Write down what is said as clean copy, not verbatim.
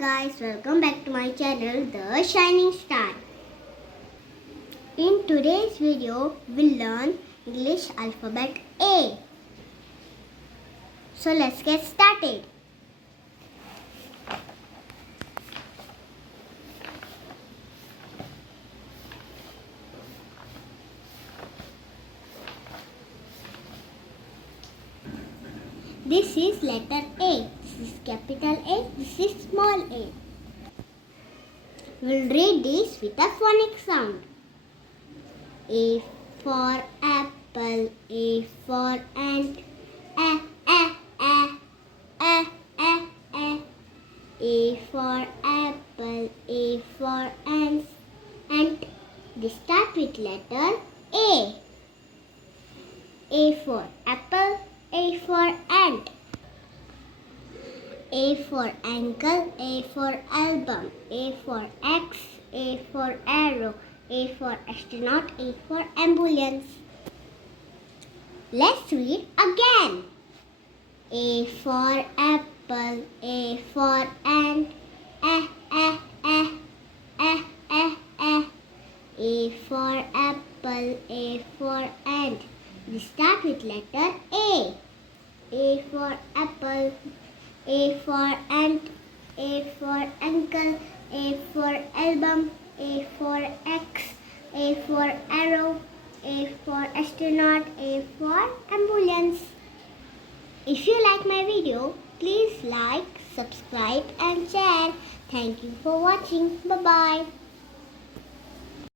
guys, welcome back to my channel The Shining Star. In today's video, we'll learn English alphabet A. So let's get started. This is letter A. This is capital A. This is small a. We'll read this with a phonic sound. A for apple. A for ant. A, a, a. A, a, a. A for apple. A for ants. Ant. They start with letter A. A for apple. A for ant. A for ankle. A for album. A for X. A for arrow. A for astronaut. A for ambulance. Let's read again. A for apple. A for ant. A, a, a. A, a, a. A for apple. A for ant. We start with letter A. A for apple. A for ant. A for ankle. A for album. A for X. A for arrow. A for astronaut. A for ambulance. If you like my video, please like, subscribe and share. Thank you for watching. Bye-bye.